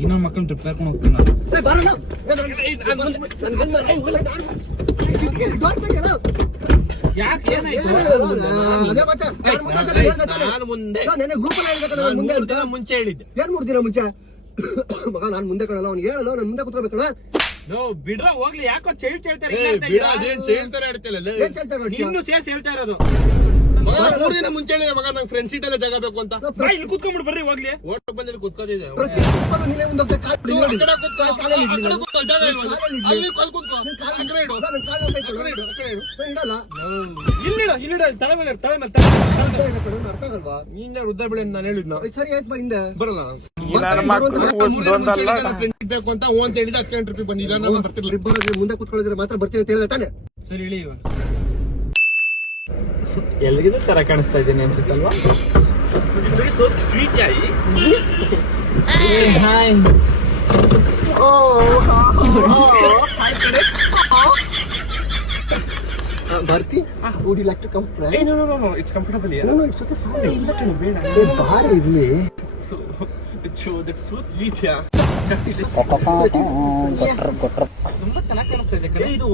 ಇನ್ನೊಂದು ಮಕ್ಕಳನ್ನ ಟ್ರಿಪ್ ಕರ್ಕೊಂಡು ಹೋಗ್ತೀನಿ ನಾನು. ಯಾಕೆ ಏನಾಯ್ತು? ಮುಂಚೆ ಹೇಳಿದ್ದೆ. ಏನ್ 3 ದಿನ ಮುಂಚೆ ಮಗ ನಾನ್ ಮುಂದೆ ಕಣಲ್ಲ ಅವ್ನು ಹೇಳಲ್ಲ ನಾನು ಮುಂದೆ ಕುತ್ಕೋಬೇಕಣ. ಬಿಡ್ರ ಹೋಗ್ಲಿ, ಯಾಕೋ ಹೇಳ್ತಾರೆ ಇನ್ನು ಸೇರ್ಸಿ ಹೇಳ್ತಾ ಇರೋದು. 3 ದಿನ ಮುಂಚೆ ಹೇಳಿದೆ ಮಗ, ನಂಗೆ ಫ್ರೆಂಡ್ ಸೀಟ್ ಅಲ್ಲೇ ಜಾಗ ಬೇಕು ಅಂತ. ಇಲ್ಲಿ ಕುತ್ಕೊಂಡ್ಬಿಡು, ಬರ್ರಿ ಹೋಗ್ಲಿ. ಓಟ್ ಬಂದ್ರೆ ಕುತ್ಕೋದಿದೆ. ನೀನ್ ವೃದ್ಧ ಬೆಳೆ ನಾನು ಹೇಳಿದ್ನ. ಸರಿ ಆಯ್ತು ಬಾ, ಹಿಂದೆ ಬರಲ್ಲ ಬೇಕು ಅಂತ ಅಂತ ಹೇಳಿದ. ಅಷ್ಟೇ ಟ್ರಿಪ್ ಬಂದಿಲ್ಲ, ನಾನು ಬರ್ತಿರ್ಲಿಲ್ಲ. ಮುಂದೆ ಕುತ್ಕೊಳ್ಳಿದ್ರೆ ಮಾತ್ರ ಬರ್ತೀನಿ ಅಂತ ಹೇಳಿದ ತಾನೆ. ಸರಿ ಇಳಿ ಇವಾಗ. ಎಲ್ಗಿದ್ರು ತರ ಕಾಣಿಸ್ತಾ ಇದ್ದೀನಿ ಅನ್ಸುತ್ತಲ್ವಾ? Hi. Bharti, would you like to come friend? Hey, no, it's comfortable here. No, it's okay, fine. ಇಲ್ಲ ಕಣೆ, ಬೇಡ. ಬಾರಿ ಇಲ್ಲಿ. That's so sweet, yeah. ತುಂಬಾ ಚೆನ್ನಾಗಿ ಕಾಣಿಸ್ತಾ ಇದೆ ಕಣೆ. ಇದು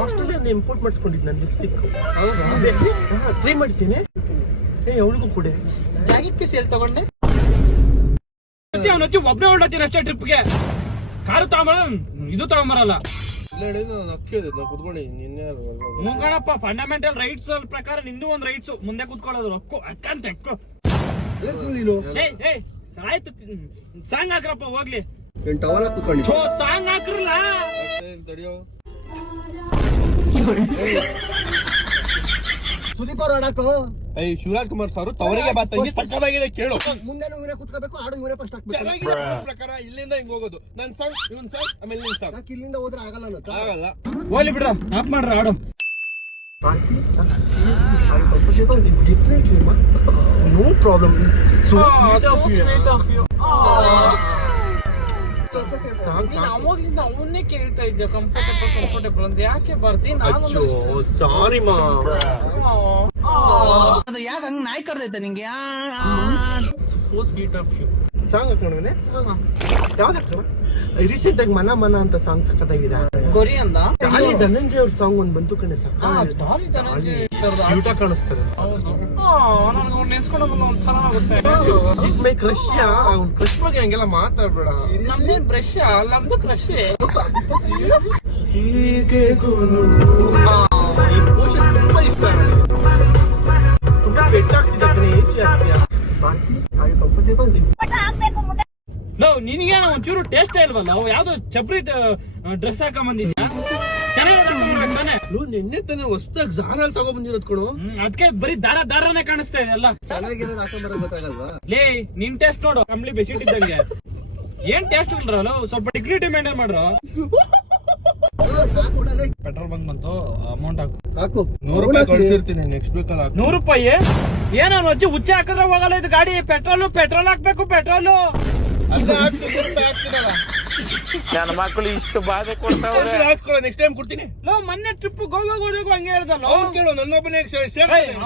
ಆಸ್ಟ್ರೇಲಿಯಾ ಇಂಪೋರ್ಟ್ ಮಾಡಿಸ್ಕೊಂಡಿದ್ದು ನಾನು ಲಿಪ್ಸ್ಟಿಕ್. ಹೌದಾ? ಟ್ರೈ ಮಾಡ್ತೀನಿ. ಅವಳಿಗೂ ಕೂಡ ಜಾಕೆಟ್ ಪೀಸ್ ಎಲ್ಲಿ ತಗೊಂಡೆ? ಅವನೊಚ್ಚಿ ಒಬ್ಬನೇ ಹೊರಡ್ತೀನಿ ಅಷ್ಟೇ ಟ್ರಿಪ್ಗೆ. ಕಾರು ತಗೊಂಬರ, ಇದು ತಗೊಂಬರಲ್ಲ. ಮುಗಣಪ್ಪ, ಫಂಡಮೆಂಟಲ್ ರೈಟ್ಸ್ ಪ್ರಕಾರ ನಿಂದು ಒಂದ್ ರೈಟ್ಸ್. ಮುಂದೆ ಕುತ್ಕೊಳ್ಳೋದು ರೊಕ್ಕ ಅಕ್ಕಂತ ಎಕ್ಕೋ. ಆಯ್ತು, ಸಾಂಗ್ ಹಾಕ್ರಪ್ಪ ಹೋಗ್ಲಿ. ಸಾಂಗ್ ಹಾಕ್ರಲ್ಲ. ಸುದೀಪ್ ಅವ್ರು ಆಡಾಕು. ಶಿವರಾಜ್ ಕುಮಾರ್ ಸರ್ ತವರಿಗೆ ಬಾತಂಗಿ ಸಕ್ಕದಾಗಿದೆ ಕೇಳು. ಮುಂದೆ ಇವನೇ ಕುತ್ಕೋಬೇಕು, ಆಡು ಇವನೇ ಫಸ್ಟ್ ಹಾಕ್ಬೇಕು. ಪ್ರಕಾರ ಇಲ್ಲಿಂದ ಹಿಂಗ್ ಹೋಗೋದು. ನನ್ ಸಾಂಗ್, ಇವನ್ ಸಾಂಗ್, ಆಮೇಲೆ ನಿನ್ ಸಾಂಗ್. ಯಾಕೆ ಇಲ್ಲಿಂದ ಹೋದ್ರೆ ಆಗಲ್ಲ ಅನ್ನೋದು? ಆಗಲ್ಲ. ಹೋಗ್ಲಿ ಬಿಡ್ರ, ಆಫ್ ಮಾಡ್ರ ಆಡು. No problem. ಅವಾಗ್ಲಿಂದ ಅವನ್ನೇ ಕೇಳ್ತಾ ಇದ್ದೆ ಕಂಫರ್ಟೇಬಲ್ ಅಂತ. ಯಾಕೆ ಬರ್ತೀನಿ ನಾನು? ಸಾರಿ ಮಾ. ಯಾಕೆ ಹಂಗ ನಾಯಿ ಕಡ್ದೈತೆ ನಿಂಗೆ? So sweet of you. Song ಹಾಕೊಂಡ್ರೆ ಯಾವ್ದು ಹಾಕೋಣ? ರೀಸೆಂಟ್ ಆಗಿ ಮನ ಮನ ಅಂತ ಸಾಂಗ್ ಸಕ್ಕತ್ತಾಗಿದೆ. ಕೊರಿಯಂದ ದಾಳಿ ಧನಂಜಯ ಅವ್ರ ಸಾಂಗ್ ಒಂದ್ ಬಂತು ಕಣೆ. ದಾರಿ ಧನಂಜಯ ಕ್ಯೂಟ್ ಆಗಿ ಕಾಣಿಸ್ತಾರೆ. ನನಗೆ ನೆನ್ಸ್ಕೊಂಡು ಒಂಥರ ಆಗುತ್ತೆ. Is my crush. ಅವ್ನ ಕ್ರಶ್ ಬಗ್ಗೆ ಹಂಗೆಲ್ಲ ಮಾತಾಡ್ಬೇಡ. ನಮ್ದೇನ್ ಬ್ರಷ್, ನಮ್ದು ಕ್ರಶ್. ಹೀಗೆ ಈ ಪೋಷನ್ ತುಂಬಾ ಇಷ್ಟ ನನಗೆ. ತುಂಬಾ ಸ್ವೆಟ್ ಆಗ್ತಿದೆ ಕಣೆ, ಎಸಿ ಆಗ್ತೀಯಾ? ನಿನಗೇನ ಒಂಚೂರು ಟೇಸ್ಟ್ ಇಲ್ವಲ್ಲ? ಯಾವ್ದೋ ಚಪ್ರಿ ಡ್ರೆಸ್ ಹಾಕೊಂಬಂದಿದ್ಯಾ? ಚೆನ್ನಾಗಿ ನಿನ್ನೆ ತಾನೆ ಹೊಸದಾಗಿ ಜಾರಲ್ಲಿ ತಗೊಂಡ್ಬಂದಿರೋದ್ ಕಣು. ಅದಕ್ಕೆ ಬರೀ ದಾರನೇ ಕಾಣಿಸ್ತಾ ಇದೆ ಎಲ್ಲ. ಚೆನ್ನಾಗಿರೋದು ಹಾಕೊಂಡ್ಬರೋದು ಗೊತ್ತಾಗಲ್ವಾ? ಲೇ, ನಿನ್ ಟೇಸ್ಟ್ ನೋಡು, ಕಂಪ್ಲಿ ಬೆಸಿಟ್ ಇದ್ದಂಗೆ. ಏನ್ ಟೇಸ್ಟ್ ಇಲ್ರಲ್ಲ, ಸ್ವಲ್ಪ ಡಿಗ್ನಿಟಿ ಮೇಂಟೈನ್ ಮಾಡ್ರು. ಪೆಟ್ರೋಲ್ ಬಂಕ್ ಬಂತು, ಅಮೌಂಟ್ ಹಾಕು. 100 ರೂಪಾಯಿ ಕಳ್ಸಿರ್ತೀನಿ, ನೆಕ್ಸ್ಟ್ ಬೇಕಲ್ಲ. 100 ರೂಪಾಯಿ ಏನೋ ಹಚ್ಚಿ ಹುಚ್ಚೆ ಹಾಕಿದ್ರೆ ಹೋಗಲ್ಲ ಇದು ಗಾಡಿ. ಪೆಟ್ರೋಲ್ ಹಾಕ್ಬೇಕು, ಪೆಟ್ರೋಲು. ನನ್ನ ಮಕ್ಕಳು ಇಷ್ಟು ಬಾಧೆ ಕೊಡ್ತಾವ್ರೆ. ನೆಕ್ಸ್ಟ್ ಟೈಮ್ ಕೊಡ್ತೀನಿ. ಮೊನ್ನೆ ಟ್ರಿಪ್ ಗೋವಾಗ ಹೋದಾಗ ಹಂಗೆ ಹೇಳ್ದಲ್ಲ. ಕೇಳು, ನನ್ನೊಬ್ಬನೇ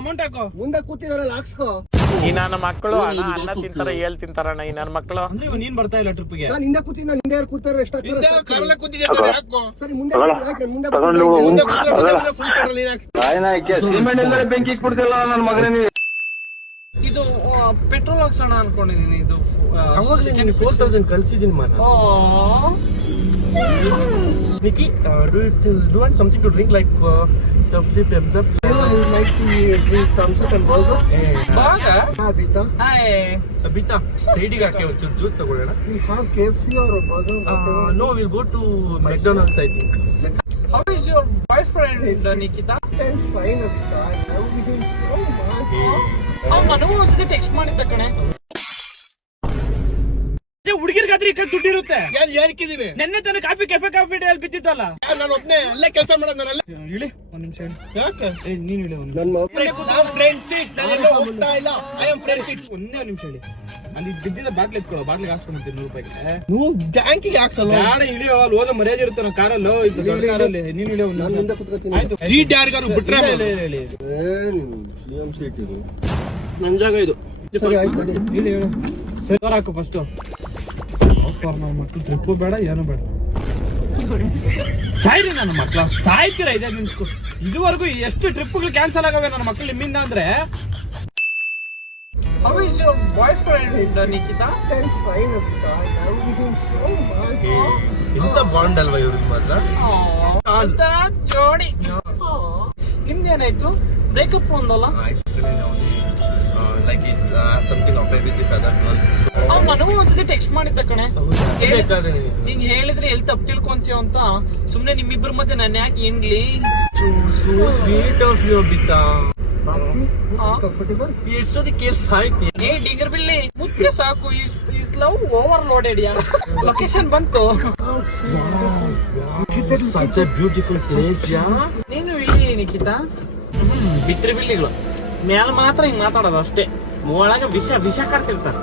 ಅಮೌಂಟ್ ಹಾಕು. ಮುಂದೆ ಕೂತಿದಾರಲ್ಲ ಹಾಕ್ಸ್ಕೋ. ಈ ನನ್ನ ಮಕ್ಕಳು ಅನ್ನ ತಿಂತಾರ, ಏಳ್ ತಿಂತಾರಣ್ಣ ಈ ನನ್ನ ಮಕ್ಕಳು. ಅಂದ್ರೆ ನೀನ್ ಬರ್ತಾ ಇಲ್ಲ ಟ್ರಿಪ್ಗೆ? ನಾನು ಹಿಂದೆ ಕೂತೀನಿ, ನಾನು ಹಿಂದೆ ಯಾರು ಕೂತಾರ ಎಷ್ಟು ಸರಿ ಮುಂದೆ ಬೆಂಕಿ ಕೊಡ್ತಿಲ್ಲ ನನ್ನ ಮಗನೇ. ಇದು ಪೆಟ್ರೋಲ್ ಹಾಕ್ಸೋಣ ಅನ್ಕೊಂಡಿದೀನಿ. ಇದು 4000 ಕಳ್ಸಿದೀನಿ ಮಾ. Nikki, do you want something to drink like thumbs up? like to drink thumbs up and burger. ಬಾಗ Bita. Abita, ಸೈಡಿಗೆ ಹಾಕಿ ಒಂಚೂರು ಜ್ಯೂಸ್ ತಗೊಳ್ಳೋಣ. We have KFC or a burger. No, we'll go to McDonald's, I think. How is your boyfriend, Nikita? And fine, Abita. I love him so much. ಅವ್ನು ನನಗೂ ಒಂದ್ಸತಿ text ಮಾಡಿದ್ದ ಕಣೆ. ಹುಡುಗಿರ್ಗಾದ್ರೆ ಈ ಕಡೆ ದುಡ್ಡಿರುತ್ತೆ. ಯಾರಿಕಿದೀವಿ ನೆನ್ನೆ ತಾನೆ ಕಾಫಿ ಡೇ ಅಲ್ಲಿ ಬಿದ್ದಿತ್ತಲ್ಲ. ನಾನು ಒಬ್ಬನೇ ಅಲ್ಲೇ ಕೆಲಸ ಮಾಡೋದು. ನಾನು ಇಳಿ ಒಂದ್ ನಿಮಿಷ. ಯಾಕೆ ನೀನ್ ಇಳಿ ನನ್ನ ಫ್ರೆಂಡ್ ಸೀಟ್ ಹೋಗ್ತಾ ಇಲ್ಲ. I am friend seat. ಒಂದೇ ನಿಮಿಷ ಇಳಿ. ಅಲ್ಲಿ ಬಿದ್ದಿಲ್ಲ ಬಾಟ್ಲಿ ಎತ್ಕೊಳ್ಳೋ, ಬಾಟ್ಲಿಗೆ ಹಾಕ್ಸ್ಕೊಂಡ್ಬಿಡ್ತೀನಿ 100 ರೂಪಾಯಿಗೆ. ನೀವು ಬ್ಯಾಂಕಿಗೆ ಹಾಕ್ಸಲ್ಲ. ಯಾರ ಇಳಿಯೋ, ಅಲ್ಲಿ ಹೋದ ಮರ್ಯಾದೆ ಇರುತ್ತೆ ನಾವು ಕಾರಲ್ಲಿ. ಕಾರಲ್ಲಿ ನೀನ್ ಇಳಿಯೋ. ನಾನು ಮುಂದೆ ಕೂತ್ಕೊತೀನಿ. ಆಯ್ತು, ಸೀಟ್ ಯಾರಿಗಾರು ಬಿಟ್ರೆ ಏನು ಸೀಟ್ ಇದು? ನನ್ ಜಾಗ ಇದು. ಸರಿ ಆಯ್ತು, ಇಳಿ. ಸರಿ ಹಾಕು ಫಸ್ಟ್. ಫಾರ್ ನನ್ನ ಮಕ್ಳು ಟ್ರಿಪ್ಪು ಬೇಡ ಏನು ಬೇಡ. ಸಾಯ್ರಿ ನನ್ನ ಮಕ್ಳ, ಸಾಯ್ತೀರ ಇದೆ ನಿಮ್ಸ್ಕೊ. ಇದುವರೆಗೂ ಎಷ್ಟು ಟ್ರಿಪ್ಗಳು ಕ್ಯಾನ್ಸಲ್ ಆಗವೆ ನನ್ನ ಮಕ್ಳು ನಿಮ್ಮಿಂದ ಅಂದ್ರೆ. How is your boyfriend, Nikita? Fine so much. ಇಂಥ ಬಾಂಡ್ ಅಲ್ವಾ ಇವ್ರಿಗೆ ಮಾತ್ರ. ಅಂತ ಜೋಡಿ. ನಿಮ್ದೇನಾಯ್ತು? ಬ್ರೇಕಪ್ ಒಂದಲ್ಲ? Like is something affair with this other girls. ಅವ್ನು ನನಗೂ ಒಂದ್ಸತಿ ಟೆಕ್ಸ್ಟ್ ಮಾಡಿದ್ದ ಕಣೆ. ಬೇಕಾದ್ರೆ ನಿಂಗೆ ಹೇಳಿದ್ರೆ ಎಲ್ಲಿ ತಪ್ಪು ತಿಳ್ಕೊಂತೀವ ಅಂತ ಸುಮ್ನೆ ನಿಮ್ಮಿಬ್ಬರ ಮಧ್ಯೆ ನಾನು ಯಾಕೆ ಏನ್ಲಿ. ಸೋ ಸ್ವೀಟ್ ಆಫ್ ಯು ಬಿತಾ. ಬಾಕಿ ಕಂಫರ್ಟೇಬಲ್ ಎಷ್ಟೊಂದಕ್ಕೆ ಸಾಯ್ತಿ. ಏ ಡಿಂಗರ್ ಬಿಲ್ಲಿ ಮುಖ್ಯ ಸಾಕು. ಇಸ್ ಲವ್ ಓವರ್ಲೋಡೆಡ್ ಯಾ. ಲೊಕೇಶನ್ ಬಂತು. Such a beautiful place, yeah. ನೀನು ಇಲ್ಲಿ ನಿಖಿತಾ ಬಿಟ್ರಿ ಬಿಲ್ಲಿಗಳು ಮೇಲೆ ಮಾತ್ರ ಹಿಂಗ್ ಮಾತಾಡೋದು ಅಷ್ಟೇ. ಒಳಗೆ ವಿಷ ಕಾಡ್ತಿರ್ತಾರೆ.